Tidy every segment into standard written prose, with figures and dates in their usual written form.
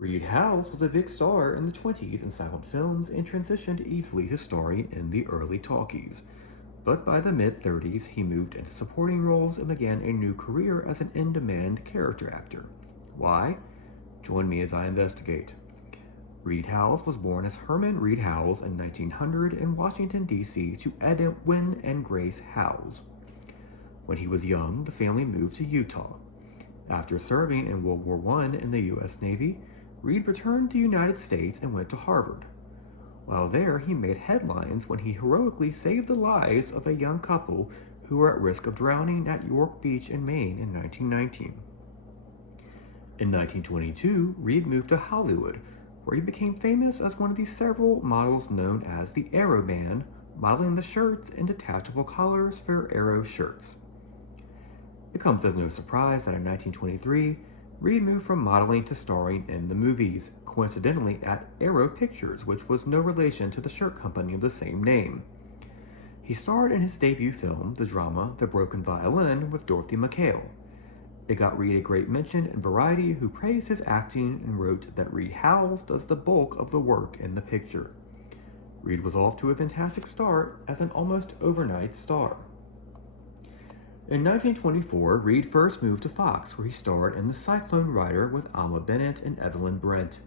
Reed Howes was a big star in the 20s in silent films and transitioned easily to starring in the early talkies. But by the mid 30s, he moved into supporting roles and began a new career as an in demand character actor. Why? Join me as I investigate. Reed Howes was born as Herman Reed Howes in 1900 in Washington, D.C. to Edwin and Grace Howes. When he was young, the family moved to Utah. After serving in World War I in the U.S. Navy, Reed returned to the United States and went to Harvard. While there, he made headlines when he heroically saved the lives of a young couple who were at risk of drowning at York Beach in Maine in 1919. In 1922, Reed moved to Hollywood, where he became famous as one of the several models known as the Aero Band, modeling the shirts in detachable collars for Aero shirts. It comes as no surprise that in 1923, Reed moved from modeling to starring in the movies, coincidentally at Aero Pictures, which was no relation to the shirt company of the same name. He starred in his debut film, the drama The Broken Violin, with Dorothy McHale. It got Reed a great mention in Variety, who praised his acting and wrote that Reed Howes does the bulk of the work in the picture. Reed was off to a fantastic start as an almost overnight star. In 1924, Reed first moved to Fox, where he starred in The Cyclone Rider with Alma Bennett and Evelyn Brent.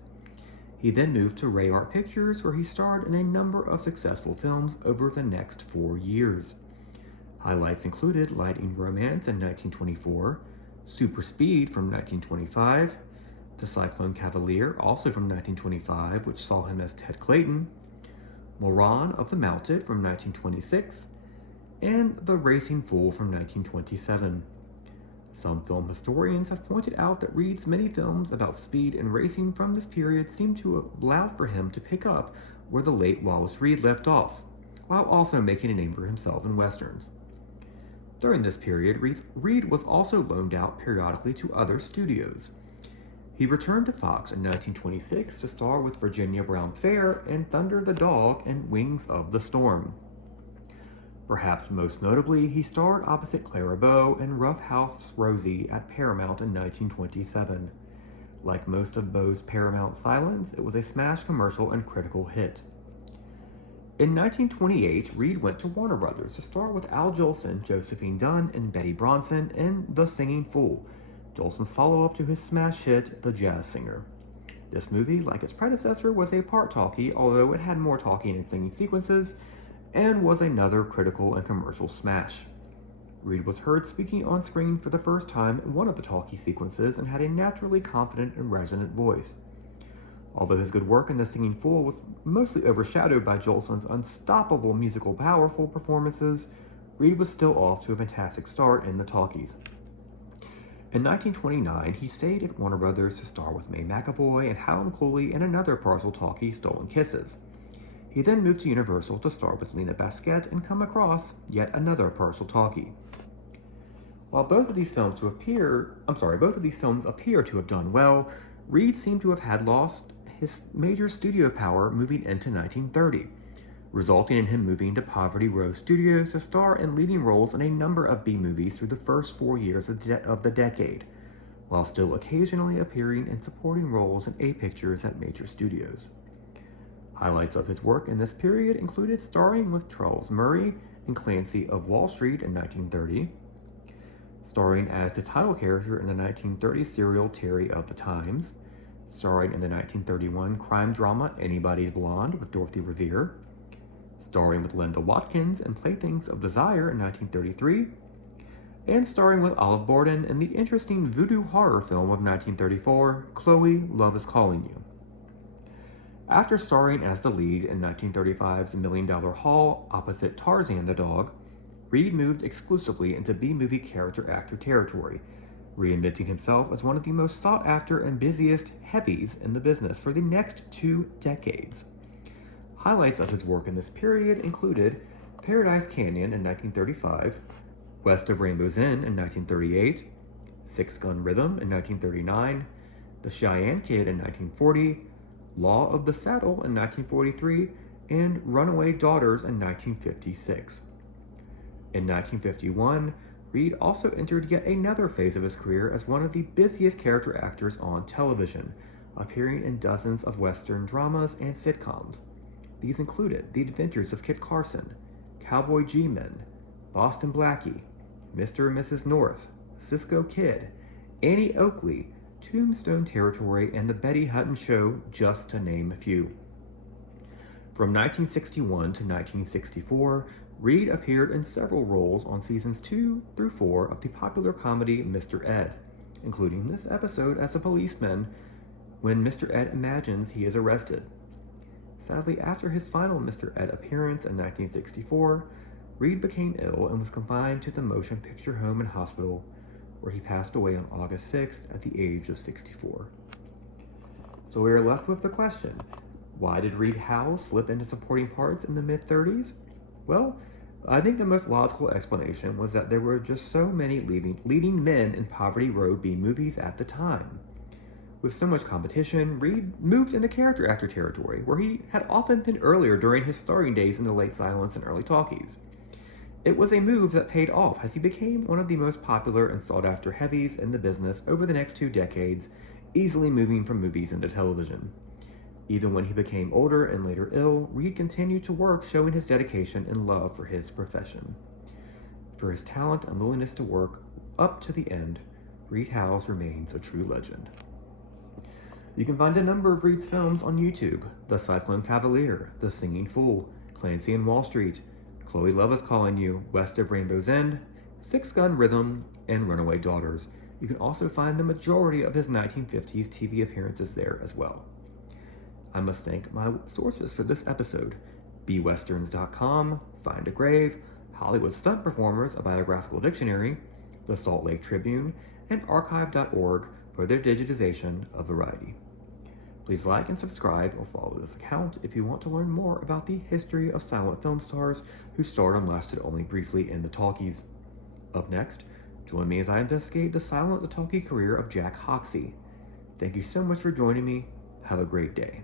He then moved to Ray Art Pictures, where he starred in a number of successful films over the next 4 years. Highlights included Lightning Romance in 1924, Super Speed from 1925, The Cyclone Cavalier, also from 1925, which saw him as Ted Clayton, Moran of the Mounted from 1926, and The Racing Fool from 1927. Some film historians have pointed out that Reed's many films about speed and racing from this period seem to allow for him to pick up where the late Wallace Reed left off, while also making a name for himself in westerns. During this period, Reed was also loaned out periodically to other studios. He returned to Fox in 1926 to star with Virginia Brown Fair in Thunder the Dog and Wings of the Storm. Perhaps most notably, he starred opposite Clara Bow in Rough House Rosie at Paramount in 1927. Like most of Bow's Paramount silence, it was a smash commercial and critical hit. In 1928, Reed went to Warner Brothers to star with Al Jolson, Josephine Dunn, and Betty Bronson in The Singing Fool, Jolson's follow-up to his smash hit The Jazz Singer. This movie, like its predecessor, was a part talkie, although it had more talking and singing sequences, and was another critical and commercial smash. Reed was heard speaking on screen for the first time in one of the talkie sequences and had a naturally confident and resonant voice. Although his good work in The Singing Fool was mostly overshadowed by Jolson's unstoppable musical powerful performances, Reed was still off to a fantastic start in the talkies. In 1929, he stayed at Warner Brothers to star with Mae McAvoy and Hallam Cooley in another partial talkie, Stolen Kisses. He then moved to Universal to star with Lena Basquette and come across yet another partial talkie. While both of these films appear to have done well, Reed seemed to have had lost his major studio power moving into 1930, resulting in him moving to Poverty Row Studios to star in leading roles in a number of B-movies through the first 4 years of the decade, while still occasionally appearing in supporting roles in A pictures at major studios. Highlights of his work in this period included starring with Charles Murray in Clancy of Wall Street in 1930, starring as the title character in the 1930 serial Terry of the Times, starring in the 1931 crime drama Anybody's Blonde with Dorothy Revere, starring with Linda Watkins in Playthings of Desire in 1933, and starring with Olive Borden in the interesting voodoo horror film of 1934, Chloe, Love is Calling You. After starring as the lead in 1935's $1 Million Haul opposite Tarzan the Dog, Reed moved exclusively into B-movie character actor territory, reinventing himself as one of the most sought-after and busiest heavies in the business for the next 2 decades. Highlights of his work in this period included Paradise Canyon in 1935, West of Rainbow's End in 1938, Six Gun Rhythm in 1939, The Cheyenne Kid in 1940, Law of the Saddle in 1943, and Runaway Daughters in 1956. In 1951, Reed also entered yet another phase of his career as one of the busiest character actors on television, appearing in dozens of Western dramas and sitcoms. These included The Adventures of Kit Carson, Cowboy G-Men, Boston Blackie, Mr. and Mrs. North, Cisco Kid, Annie Oakley, Tombstone Territory, and The Betty Hutton Show, just to name a few. From 1961 to 1964, Reed appeared in several roles on seasons 2 through 4 of the popular comedy Mr. Ed, including this episode as a policeman when Mr. Ed imagines he is arrested. Sadly, after his final Mr. Ed appearance in 1964, Reed became ill and was confined to the Motion Picture Home and Hospital, where he passed away on August 6th at the age of 64. So we are left with the question, why did Reed Howes slip into supporting parts in the mid-30s? Well, I think the most logical explanation was that there were just so many leading men in Poverty Row B movies at the time. With so much competition, Reed moved into character actor territory, where he had often been earlier during his starring days in the late silence and early talkies. It was a move that paid off as he became one of the most popular and sought-after heavies in the business over the next 2 decades, easily moving from movies into television. Even when he became older and later ill, Reed continued to work, showing his dedication and love for his profession. For his talent and willingness to work up to the end, Reed Howes remains a true legend. You can find a number of Reed's films on YouTube: The Cyclone Cavalier, The Singing Fool, Clancy and Wall Street, Chloe Love Is Calling You, West of Rainbow's End, Six Gun Rhythm, and Runaway Daughters. You can also find the majority of his 1950s TV appearances there as well. I must thank my sources for this episode: bwesterns.com, Find a Grave, Hollywood Stunt Performers, a Biographical Dictionary, the Salt Lake Tribune, and archive.org for their digitization of Variety. Please like and subscribe or follow this account if you want to learn more about the history of silent film stars who starred and lasted only briefly in the talkies. Up next, join me as I investigate the silent Talkie career of Jack Hoxsey. Thank you so much for joining me. Have a great day.